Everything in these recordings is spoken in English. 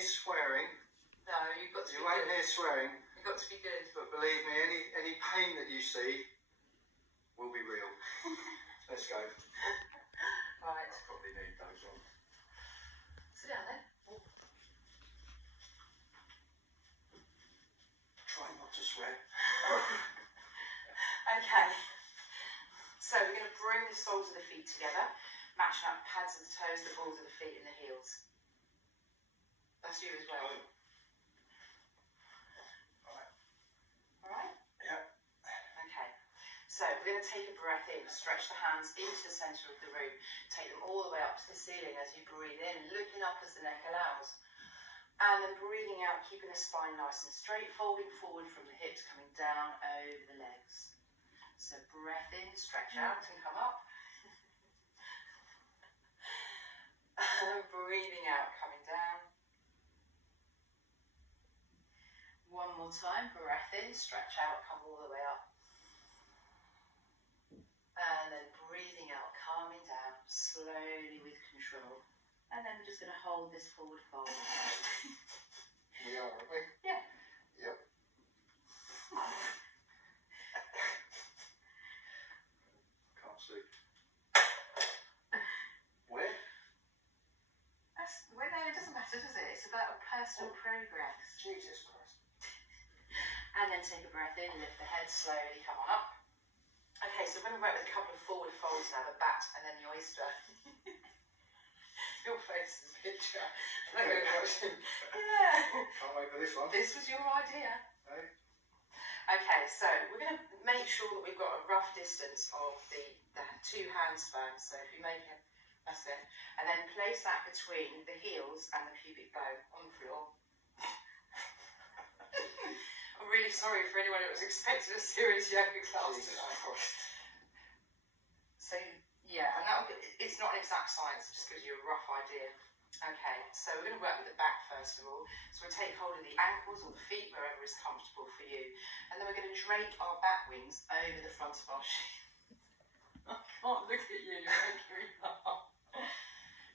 hear swearing. No, you've got to be good. You won't hear swearing. You've got to be good. But believe me, any pain that you see will be real. Let's go. Right. I probably need those on. Sit down then. Try not to swear. Okay. So we're going to bring the soles of the feet together, matching up pads of the toes, the balls of the feet, and the heels. That's you as well. Alright? Yeah. Okay. So we're going to take a breath in, stretch the hands into the centre of the room, take them all the way up to the ceiling as you breathe in, looking up as the neck allows. And then breathing out, keeping the spine nice and straight, folding forward from the hips, coming down over the legs. So breath in, stretch out and come up. And breathing out, coming down. One more time, breath in, stretch out, come all the way up. And then breathing out, calming down, slowly with control. And then we're just going to hold this forward fold. We are, aren't we? Yeah. Yep. Can't see. Where? Well, no, it doesn't matter, does it? It's about a personal progress. Jesus Christ. And then take a breath in, lift the head slowly, come on up. Okay, so we're going to work with a couple of forward folds now, the bat and then the oyster. Your face is a picture. Yeah. Can't wait for this one. This was your idea. Hey? Okay, so we're going to make sure that we've got a rough distance of the two hand spans. So if you make it, that's it. And then place that between the heels and the pubic bone on the floor. I'm really sorry for anyone who was expecting a serious yoga class tonight. So, yeah, and it's not an exact science, it just gives you a rough idea. Okay, so we're going to work with the back first of all. So we'll take hold of the ankles or the feet, wherever is comfortable for you. And then we're going to drape our back wings over the front of our shins. I can't look at you, you're making me laugh.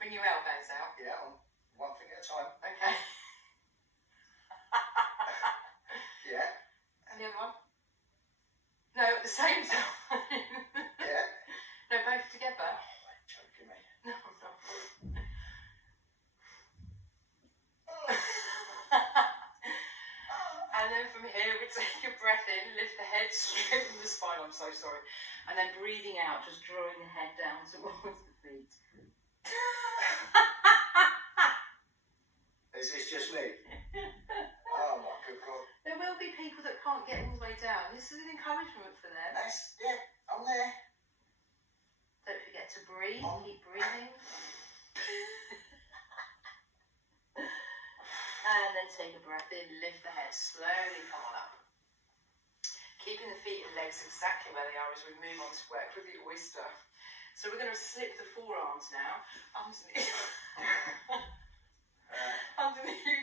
Bring your elbows out. Yeah, on one thing at a time. Okay. Yeah. And the other one? No, at the same time. Yeah. No, both together. Oh, you're choking me. No, I'm not. And then from here, we take a breath in, lift the head, straighten the spine, I'm so sorry. And then breathing out, just drawing the head down towards the feet. Is this just me? Oh my good God. There will be people that can't get all the way down. This is an encouragement for them. Yeah, I'm there. Don't forget to breathe, keep breathing. And then take a breath in, lift the head, slowly come on up. Keeping the feet and legs exactly where they are as we move on to work with the oyster. So we're going to slip the forearms now underneath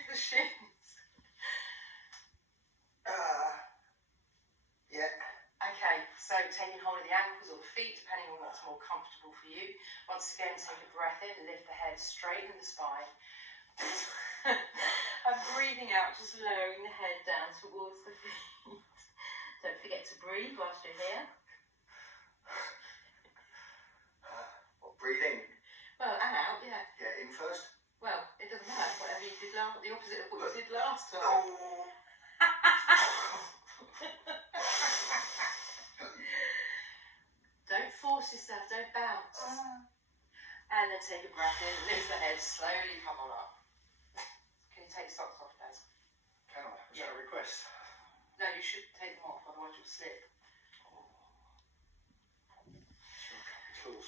the shins. Yeah. Okay, so taking hold of the ankles or the feet, depending on what's more comfortable for you. Once again, take a breath in, lift the head, straighten the spine. And breathing out, just lowering the head down towards the feet. Don't forget to breathe whilst you're here. Breathe in. Well, and out, yeah. Yeah, in first. Well, it doesn't matter, whatever you did last, the opposite of what you did last time. Oh. Don't force yourself, don't bounce. And then take a breath in, lift the head, slowly come on up. Can you take socks off, Des? Can I? Was that a request? No, you should take them off, otherwise you'll slip. Tools.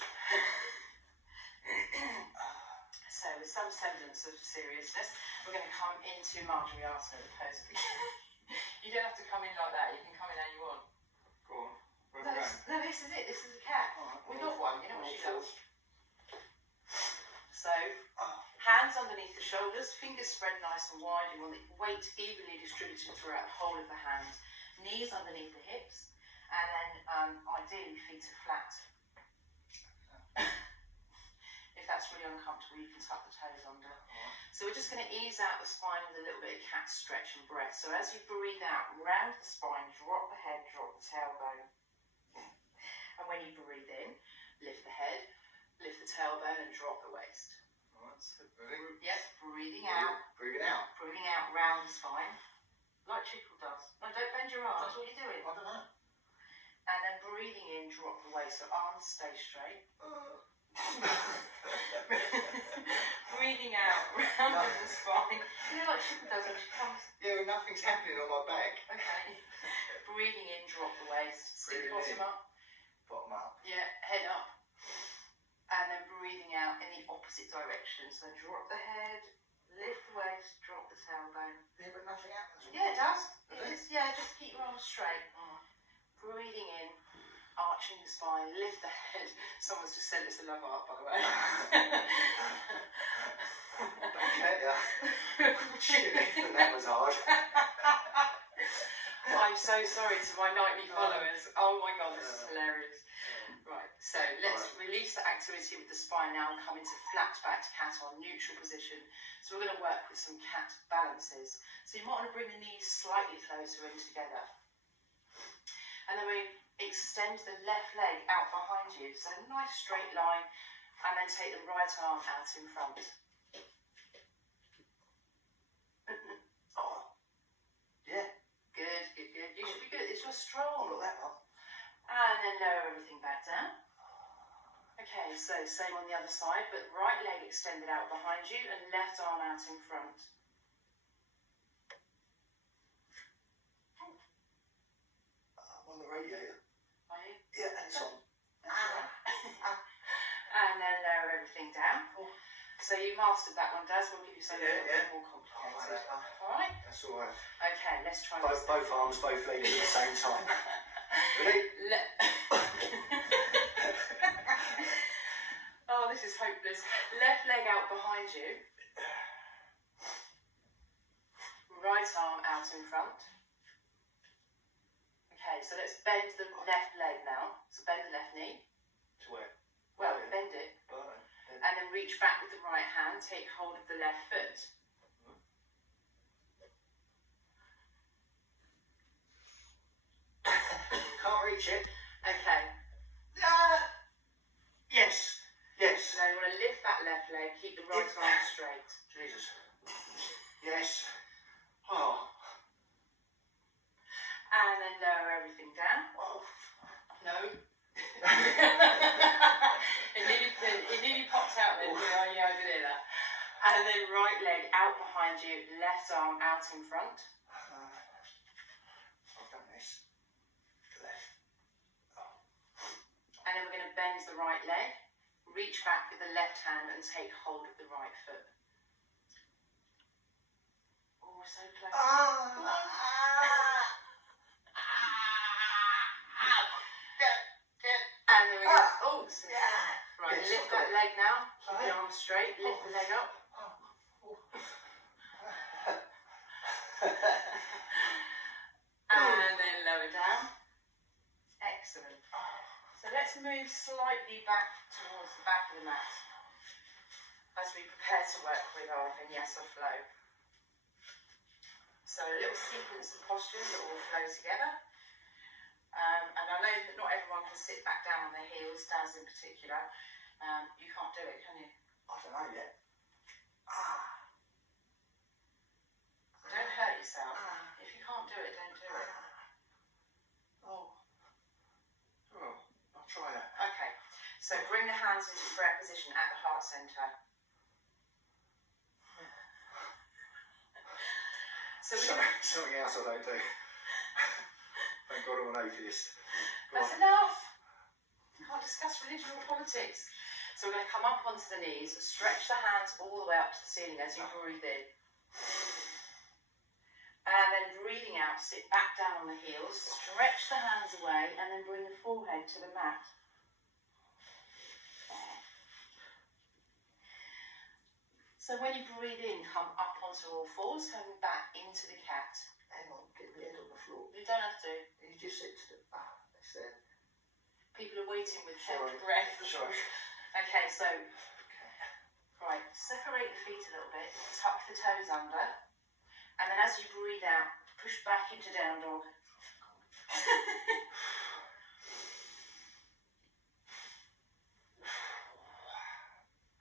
So, with some semblance of seriousness, we're going to come into Marjorie Asana, the pose. You don't have to come in like that, you can come in how you want. Go on. Where No, we going? no, this is it, this is the cat. Alright, We've got one, you know what she does. So, Oh. hands underneath the shoulders, fingers spread nice and wide. You want the weight evenly distributed throughout the whole of the hand. Knees underneath the hips, and then ideally feet are flat. If that's really uncomfortable, you can tuck the toes under. So we're just going to ease out the spine with a little bit of cat stretch and breath. So as you breathe out, round the spine, drop the head, drop the tailbone. And when you breathe in, lift the head, lift the tailbone and drop the waist. Alright, so breathing. Yes, breathing out. Breathing out. Breathing out round the spine. Like Chickle does. No, don't bend your arms. What are you doing? I don't know. And then breathing in, drop the waist. So arms stay straight. Breathing out round the spine. You know like Chickle does when she comes. Yeah, well, nothing's happening on my back. Okay. Breathing in, drop the waist. Sit Breathing bottom in. up. Bottom up. Yeah, head up. And then breathing out in the opposite direction. So drop the head, lift the waist, drop the tailbone. Yeah, but nothing happens. Yeah, it does. Does It is. Yeah, just keep your arms straight. Breathing in, arching the spine, lift the head. Someone's just sent us a love art, by the way. Okay, yeah. Shit, that was hard. I'm so sorry to my nightly followers. Oh my god, this is hilarious. Right, so let's release the activity with the spine now and come into flat backed cat or neutral position. So we're going to work with some cat balances. So you might want to bring the knees slightly closer in together. And then we extend the left leg out behind you. So a nice straight line. And then take the right arm out in front. Oh. Yeah. Good, good, good. You should be good. It's your strong. Got that one. And then lower everything back down. Okay, so same on the other side, but right leg extended out behind you and left arm out in front. I'm on the radiator. Are you? Yeah, and it's on. And then lower everything down. So you mastered that one, Daz. We'll give you something a bit more complicated. Alright? That's alright. Okay, let's try Both arms, both legs at the same time. Ready? Oh, this is hopeless. Left leg out behind you. Right arm out in front. Okay, so let's bend the left leg now. So bend the left knee. To where? Well, bend it. And then reach back with the right hand. Take hold of the left foot. Can't reach it. Okay. Yes. Yes. Now you want to lift that left leg. Keep the right arm straight. Jesus. Yes. Oh. And then lower everything down. Oh. No. it nearly popped out then. Yeah, I did hear that. And then right leg out behind you, left arm out in front. I've done this. Left. Oh. And then we're going to bend the right leg, reach back with the left hand and take hold of the right foot. Oh, so close. And then we go, oh, right, Yes, lift that leg now, keep the arms straight, lift the leg up. And then lower down. Excellent. So let's move slightly back towards the back of the mat as we prepare to work with our vinyasa flow. So a little sequence of postures that all flow together. And I know that not everyone can sit back down on their heels, Daz in particular. You can't do it, can you? I don't know yet. Don't hurt yourself. If you can't do it, don't do it. Oh, I'll try that. Okay, so bring the hands into prayer position at the heart centre. So Something else I don't do. Thank God I'm an atheist. That's enough. You can't discuss religion or politics. So we're going to come up onto the knees, stretch the hands all the way up to the ceiling as you breathe in. And then breathing out, sit back down on the heels, stretch the hands away, and then bring the forehead to the mat. So when you breathe in, come up onto all fours, coming back into the cat. Hang on, get my head on the floor. You don't have to. You just sit to the... it's there. People are waiting with Sorry. head breath. Sorry. Okay, so, right, separate the feet a little bit, tuck the toes under, and then as you breathe out, push back into down dog.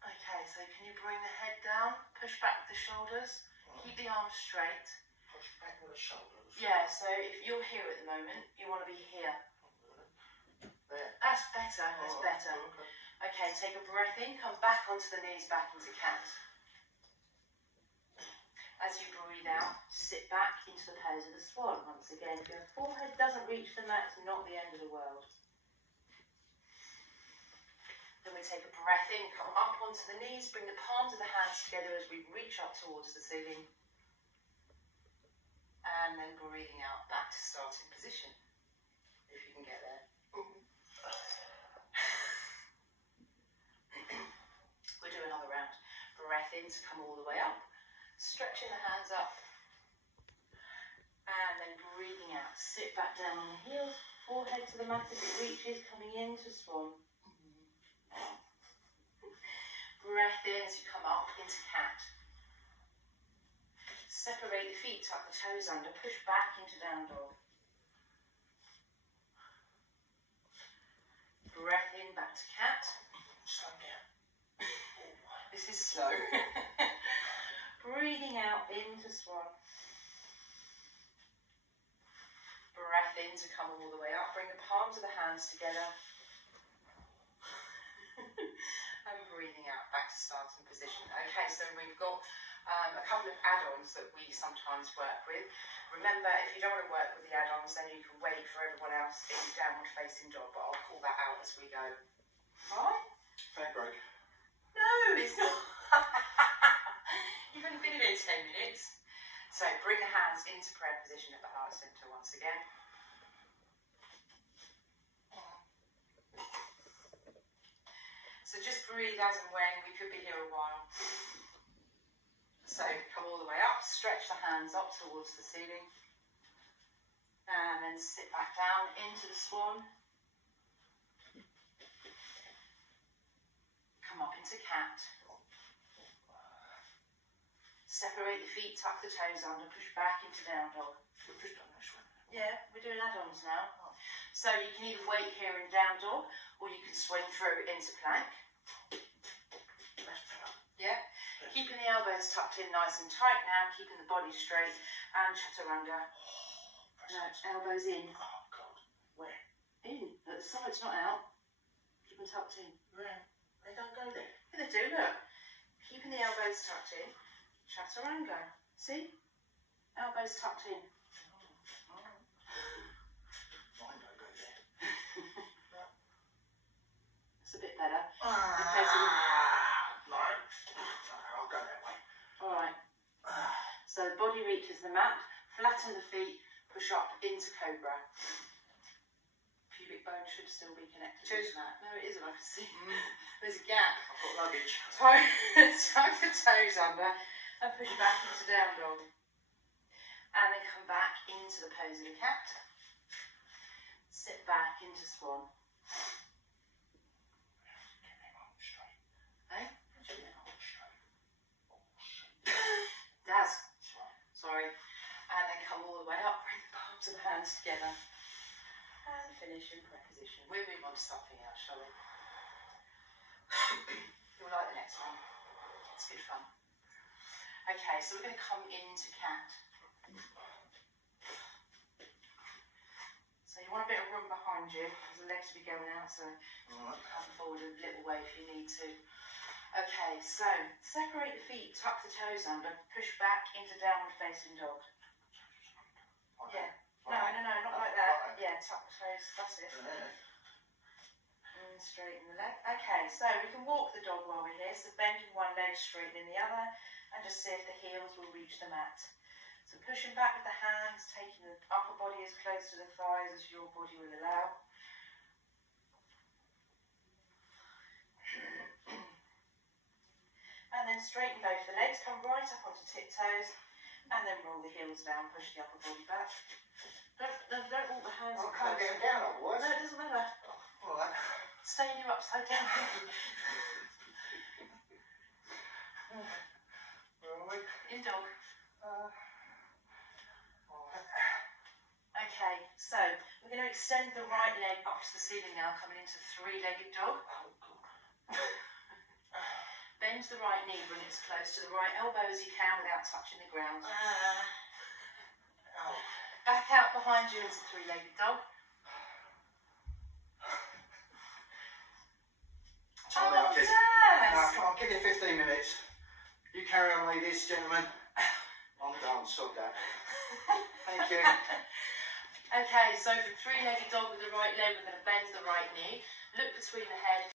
Okay, so can you bring the head down, push back the shoulders, keep the arms straight. Push back with the shoulders. Yeah, so if you're here at the moment, you want to be here. There. That's better, that's better. Okay. Okay, take a breath in, come back onto the knees, back into cat. As you breathe out, sit back into the pose of the swan. Once again, if your forehead doesn't reach the mat, it's not the end of the world. Then we take a breath in, come up onto the knees, bring the palms of the hands together as we reach up towards the ceiling. And then breathing out, back to starting position, if you can get there. We'll do another round. Breath in to come all the way up, stretching the hands up, and then breathing out. Sit back down on the heels, forehead to the mat as it reaches, coming into swan. Breath in as you come up into cat. Separate the feet, tuck the toes under, push back into down dog. Breath in, back to cat. Slow down. This is slow. Breathing out into swan. Breath in to come all the way up. Bring the palms of the hands together. And breathing out, back to starting position. Okay, so we've got a couple of add-ons that we sometimes work with. Remember, if you don't want to work with the add-ons, then you can wait for everyone else in downward facing dog, but I'll call that out as we go. Alright? Fair break. No, it's not. You've only been in here 10 minutes. So bring the hands into prayer position at the heart centre once again. So just breathe as and when. We could be here a while. So come all the way up, stretch the hands up towards the ceiling. And then sit back down into the swan. Come up into cat. Separate the feet, tuck the toes under, push back into down dog. We've just done this one. Yeah, we're doing add-ons now. So you can either wait here in down dog, or you can swing through into plank. Yeah? Keeping the elbows tucked in nice and tight now, keeping the body straight, and chaturanga. No, elbows in. Oh, God. Where? In. At the sides, not out. Keep them tucked in. Where? They don't go there. Yeah, they do, look. Keeping the elbows tucked in. Chaturanga. See? Elbows tucked in. Mine don't go there. It's a bit better. No. I'll go that way. Alright. So the body reaches the mat, flatten the feet, push up into cobra. Pubic bone should still be connected to the mat. No, it isn't, I can see. There's a gap. I've got luggage. Tuck the toes under and push back into down dog. And then come back into the pose of the cat. Sit back into swan. Get them arms straight. Eh? Get them arms straight. Oh, shit. Daz. Sorry. And then come all the way up, bring the palms of the hands together. And finish in prayer position. We'll move on to something else, shall we? You'll like the next one. It's good fun. Okay, so we're going to come into cat. So you want a bit of room behind you, because the legs will be going out, so come forward a little way if you need to. Okay, so separate the feet, tuck the toes under, push back into downward facing dog. Yeah. No, not like that. Yeah, tuck the toes, that's it. And straighten the leg. Okay, so we can walk the dog while we're here, so bending one leg, straightening the other, and just see if the heels will reach the mat. So pushing back with the hands, taking the upper body as close to the thighs as your body will allow. And then straighten both the legs, come right up onto tiptoes, and then roll the heels down, push the upper body back. Don't walk the hands I can't get them down otherwise. No, it doesn't matter. All right. Stay in your upside down. extend the right leg up to the ceiling now, coming into three-legged dog. Oh, God. Bend the right knee, bring it as close to the right elbow as you can without touching the ground. Oh. Back out behind you into three-legged dog. Oh, yes! Now, come on, give you 15 minutes. You carry on, ladies, gentlemen. I'm done, sod that. Thank you. Okay, so for three-legged dog with the right leg, we're going to bend the right knee. Look between the head